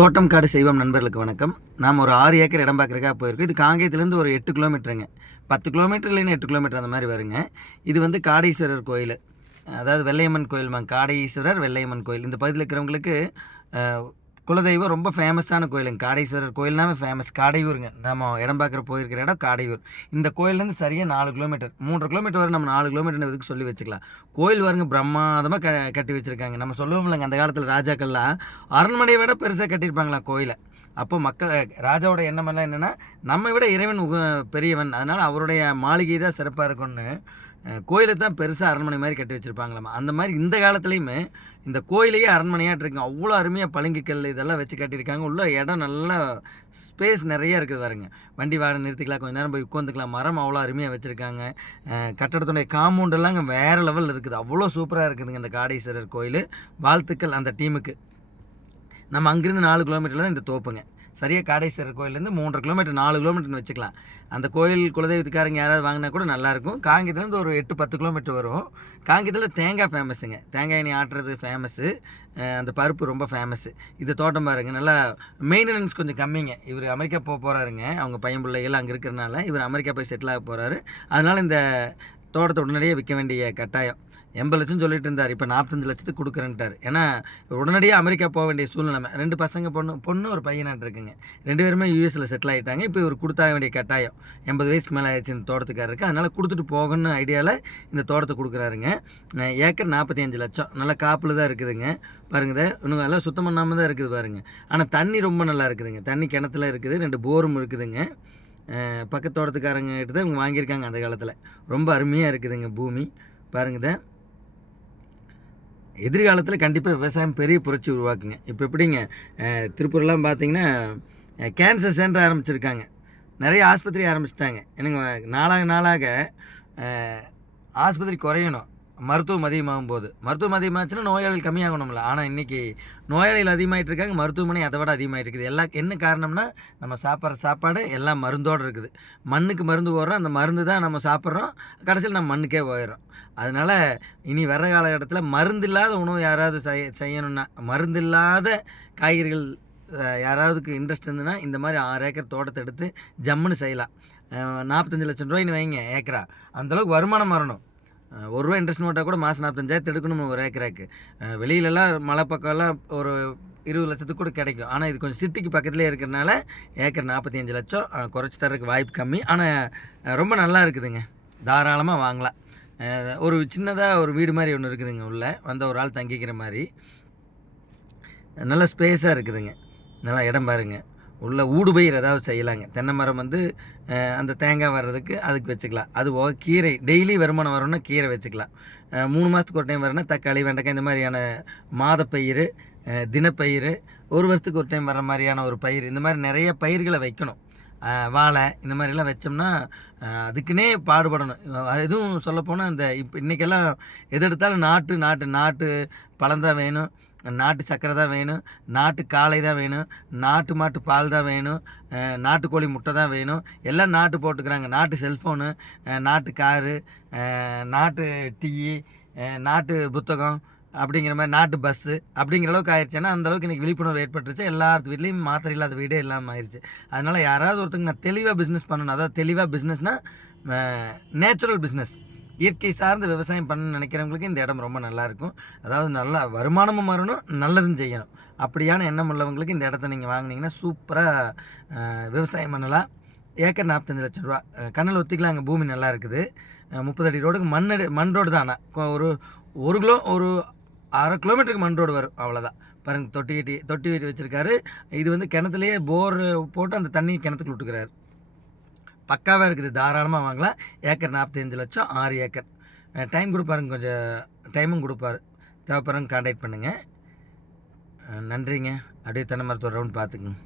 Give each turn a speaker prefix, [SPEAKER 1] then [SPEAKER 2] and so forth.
[SPEAKER 1] தோட்டம் காடு செய்வோம் நண்பர்களுக்கு வணக்கம். நாம் ஒரு ஆறு ஏக்கர் இடம் பார்க்குறக்காக போயிருக்கோம். இது காங்கேயத்துலேருந்து ஒரு எட்டு கிலோமீட்டருங்க. பத்து கிலோமீட்டர் இல்லைன்னா எட்டு கிலோமீட்டர் அந்த மாதிரி வருங்க. இது வந்து காடீஸ்வரர் கோயில். அதாவது வெள்ளையம்மன் கோயில் காடீஸ்வரர் வெள்ளையம்மன் கோயில். இந்த பகுதியில் இருக்கிறவங்களுக்கு குலதெய்வம் ரொம்ப ஃபேமஸான கோயிலுங்க. காடீஸ்வரர் கோயில்னாவே ஃபேமஸ் காடையூருங்க. நம்ம இடம் பார்க்குற போயிருக்கிற இடம் காடையூர். இந்த கோயிலேருந்து சரியாக நாலு கிலோமீட்டர் மூன்று கிலோமீட்டர் வரை நம்ம நாலு கிலோமீட்டர் இதுக்கு சொல்லி வச்சுக்கலாம். கோயில் வருங்க பிரம்மாதமாக க கட்டி வச்சுருக்காங்க. நம்ம சொல்லுவோம் இல்லைங்க அந்த காலத்தில் ராஜாக்கள்லாம் அரண்மனையை விட பெருசாக கட்டியிருப்பாங்களா கோயிலை. அப்போ மக்கள் ராஜாவோட எண்ணமெல்லாம் என்னென்னா நம்ம விட இறைவன் பெரியவன். அதனால் அவருடைய மாளிகை தான் சிறப்பாக இருக்கும்னு கோயிலை தான் பெருசாக அரண்மனை மாதிரி கட்டி வச்சுருப்பாங்களாம்? அந்த மாதிரி இந்த காலத்துலேயுமே இந்த கோயிலையே அரண்மனையாட்டு அவ்வளோ அருமையாக பளிங்குக்கல் இதெல்லாம் வச்சு கட்டியிருக்காங்க. உள்ள இடம் நல்லா ஸ்பேஸ் நிறைய இருக்குது பாருங்க. வண்டி வாடகை நிறுத்திக்கலாம் கொஞ்சம் நேரம் போய் உட்காந்துக்கலாம். மரம் அவ்வளோ அருமையாக வச்சுருக்காங்க. கட்டடத்துடைய காம்பவுண்டெல்லாம் அங்கே வேறு லெவலில் இருக்குது. அவ்வளோ சூப்பராக இருக்குதுங்க இந்த காடீஸ்வரர் கோயில். வாழ்த்துக்கள் அந்த டீமுக்கு நம்ம அங்கேருந்து நாலு கிலோமீட்டரில் தான் இந்த தோப்புங்க. சரியாக காடேஸ்வரர் கோயிலேருந்து மூன்றரை கிலோமீட்டர் நாலு கிலோமீட்டர்னு வச்சுக்கலாம். அந்த கோயில் குலதெய்வத்துக்காரங்க யாராவது வாங்கினா கூட நல்லாயிருக்கும். காங்கியத்துலேருந்து ஒரு எட்டு பத்து கிலோமீட்டர் வரும். காங்கியத்தில் தேங்காய் ஃபேமஸுங்க. தேங்காய் எண்ணெய் ஆட்டுறது ஃபேமஸு. அந்த பருப்பு ரொம்ப ஃபேமஸ்ஸு இது தோட்டம் பாருங்கள் நல்லா மெயின்டெனன்ஸ் கொஞ்சம் கம்மிங்க. இவர் அமெரிக்கா போக போகிறாருங்க அவங்க பையன் பிள்ளைகள் அங்கே இருக்கிறனால இவர் அமெரிக்கா போய் செட்டில் ஆக போகிறாரு அதனால் இந்த தோட்டத்தை உடனடியே விற்க வேண்டிய கட்டாயம். எண்பது லட்சம் சொல்லிட்டு இருந்தார். இப்போ நாற்பத்தஞ்சு லட்சத்துக்கு கொடுக்குறேன்ட்டார். ஏன்னா உடனடியாக அமெரிக்கா போக வேண்டிய சூழ்நிலை ரெண்டு பசங்க பொண்ணு பொண்ணு ஒரு பையனாட்டு இருக்குங்க. ரெண்டு பேருமே யூஎஸில் செட்டில் ஆகிட்டாங்க இப்போ இவர் கொடுத்தாக வேண்டிய கட்டாயம். எண்பது வயசுக்கு மேலே ஆயிடுச்சு இந்த தோட்டத்துக்காரருக்கு. அதனால் கொடுத்துட்டு போகணும்னு ஐடியாவில் இந்த தோட்டத்தை கொடுக்குறாருங்க. ஏக்கர் நாற்பத்தி அஞ்சு லட்சம். நல்லா காப்பில் தான் இருக்குதுங்க. பாருங்க இன்னும் எல்லாம் சுத்தம் பண்ணாமல் தான் இருக்குது பாருங்கள் ஆனால் தண்ணி ரொம்ப நல்லா இருக்குதுங்க. தண்ணி கிணத்துல இருக்குது. ரெண்டு போரும் இருக்குதுங்க. பக்கத்தோட்டத்துக்காரங்க தோட்டத்துக்காரங்க கிட்ட தான் இவங்க வாங்கியிருக்காங்க அந்த காலத்தில். ரொம்ப அருமையாக இருக்குதுங்க பூமி. பாருங்க எதிர்காலத்தில் கண்டிப்பாக விவசாயம் பெரிய புரட்சி உருவாக்குங்க. இப்போ எப்படிங்க? திருப்பூர்லாம் பார்த்தீங்கன்னா கேன்சர் சென்டர் ஆரம்பிச்சிருக்காங்க. நிறைய ஆஸ்பத்திரி ஆரம்பிச்சிட்டாங்க. என்னங்க நாளாக நாளாக ஆஸ்பத்திரி குறையணும். மருத்துவம் அதிகமாகும் போது மருத்துவம் அதிகமாகச்சுன்னா நோயாளிகள் கம்மியாகணும்ல. ஆனால் இன்றைக்கி நோயாளிகள் அதிகமாகிட்டு இருக்காங்க மருத்துவமனை அதை விட அதிகமாகிட்டு இருக்குது எல்லா என்ன காரணம்னா நம்ம சாப்பிட்ற சாப்பாடு எல்லாம் மருந்தோடு இருக்குது. மண்ணுக்கு மருந்து போடுறோம் அந்த மருந்து தான் நம்ம சாப்பிட்றோம். கடைசியில் நம்ம மண்ணுக்கே போயிடும் அதனால் இனி வர்ற காலகட்டத்தில் மருந்து இல்லாத உணவு யாராவது செய்ய செய்யணும்னா மருந்து இல்லாத காய்கறிகள் யாராவதுக்கு இன்ட்ரெஸ்ட் இருந்ததுன்னா இந்த மாதிரி ஆறு ஏக்கர் தோட்டத்தை எடுத்து ஜம்முன்னு செய்யலாம். நாற்பத்தஞ்சு லட்சம் ரூபாய்னு வைங்க ஏக்கரா. அந்தளவுக்கு வருமானம் வரணும். ஒரு ரூபா இன்ட்ரெஸ்ட் போட்டால் கூட மாதம் நாற்பத்தஞ்சாயிரத்து எடுக்கணும் ஒரு ஏக்கராக்கு வெளியிலலாம் மலை பக்கம்லாம் ஒரு இருபது லட்சத்துக்கு கூட கிடைக்கும். ஆனால் இது கொஞ்சம் சிட்டிக்கு பக்கத்துலேயே இருக்கிறனால ஏக்கர் நாற்பத்தி அஞ்சு லட்சம் குறைச்சி தரதுக்கு வாய்ப்பு கம்மி. ஆனால் ரொம்ப நல்லா இருக்குதுங்க. தாராளமாக வாங்கலாம். ஒரு சின்னதாக ஒரு வீடு மாதிரி ஒன்று இருக்குதுங்க உள்ளே. வந்த ஒரு ஆள் தங்கிக்கிற மாதிரி. நல்ல ஸ்பேஸாக இருக்குதுங்க. நல்லா இடம் பாருங்க. உள்ள ஊடுபயிர் ஏதாவது செய்யலாங்க. தென்னை மரம் வந்து அந்த தேங்காய் வர்றதுக்கு அதுக்கு வச்சுக்கலாம். அது போக கீரை டெய்லி வருமானம் வரணும்னா கீரை வச்சுக்கலாம். மூணு மாதத்துக்கு ஒரு டைம் வரணும்னா தக்காளி வெண்டைக்காய் இந்த மாதிரியான மாதப்பயிர் தினப்பயிர் ஒரு வருஷத்துக்கு ஒரு டைம் வர மாதிரியான ஒரு பயிர் இந்த மாதிரி நிறைய பயிர்களை வைக்கணும். வாழை இந்த மாதிரிலாம் வச்சோம்னா அதுக்குன்னே பாடுபடணும். எதுவும் சொல்லப்போனால் இந்த இப்போ இன்றைக்கெல்லாம் எது எடுத்தாலும் நாட்டு நாட்டு நாட்டு பழம் தான் வேணும். நாட்டு சர்க்கரை தான் வேணும் நாட்டு காளை தான் வேணும் நாட்டு மாட்டு பால் தான் வேணும் நாட்டுக்கோழி முட்டை தான் வேணும். எல்லாம் நாட்டு போட்டுக்கிறாங்க. நாட்டு செல்ஃபோனு நாட்டு காரு நாட்டு டீ நாட்டு புத்தகம் அப்படிங்கிற மாதிரி நாட்டு பஸ்ஸு அப்படிங்கிற அளவுக்கு ஆயிடுச்சுன்னா அந்தளவுக்கு இன்றைக்கி விழிப்புணர்வு ஏற்பட்டுருச்சு. எல்லாத்து வீட்லேயும் மாத்திரை இல்லாத வீடே இல்லாமல் ஆயிடுச்சு அதனால் யாராவது ஒருத்தங்க நான் தெளிவாக பிஸ்னஸ் பண்ணணும். அதாவது தெளிவாக பிஸ்னஸ்னால் நேச்சுரல் பிஸ்னஸ் இயற்கை சார்ந்த விவசாயம் பண்ண நினைக்கிறவங்களுக்கு இந்த இடம் ரொம்ப நல்லாயிருக்கும் அதாவது நல்லா வருமானமும் வரணும் நல்லதும் செய்யணும். அப்படியான எண்ணம் உள்ளவங்களுக்கு இந்த இடத்த நீங்கள் வாங்கினீங்கன்னா சூப்பராக விவசாயம் பண்ணலாம். ஏக்கர் நாற்பத்தஞ்சு லட்சம் ரூபா. கண்ணில் ஒத்திக்கலாம் அங்கே பூமி நல்லா இருக்குது. முப்பது அடி ரோடுக்கு மண் அடி- மண் ரோடு தான்? ஆனால் ஒரு ஒரு கிலோ ஒரு அரை கிலோமீட்டருக்கு மண் ரோடு வரும் அவ்வளோதான் பாருங்கள் தொட்டி கட்டி தொட்டி வீட்டு வச்சுருக்காரு. இது வந்து கிணத்துலேயே போர் போட்டு அந்த தண்ணி கிணத்துக்கு விட்டுக்கிறாரு. பக்காவாக இருக்குது தாராளமாக வாங்கலாம். ஏக்கர் நாற்பத்தஞ்சு லட்சம் ஆறு ஏக்கர். டைம் கொடுப்பாருங்க கொஞ்சம் டைமும் கொடுப்பாரு. தேவைப்படுறவங்க கான்டாக்ட் பண்ணுங்கள் நன்றிங்க. அப்படியே தென்னை மரத்தோட ரவுண்ட் பார்த்துக்குங்க.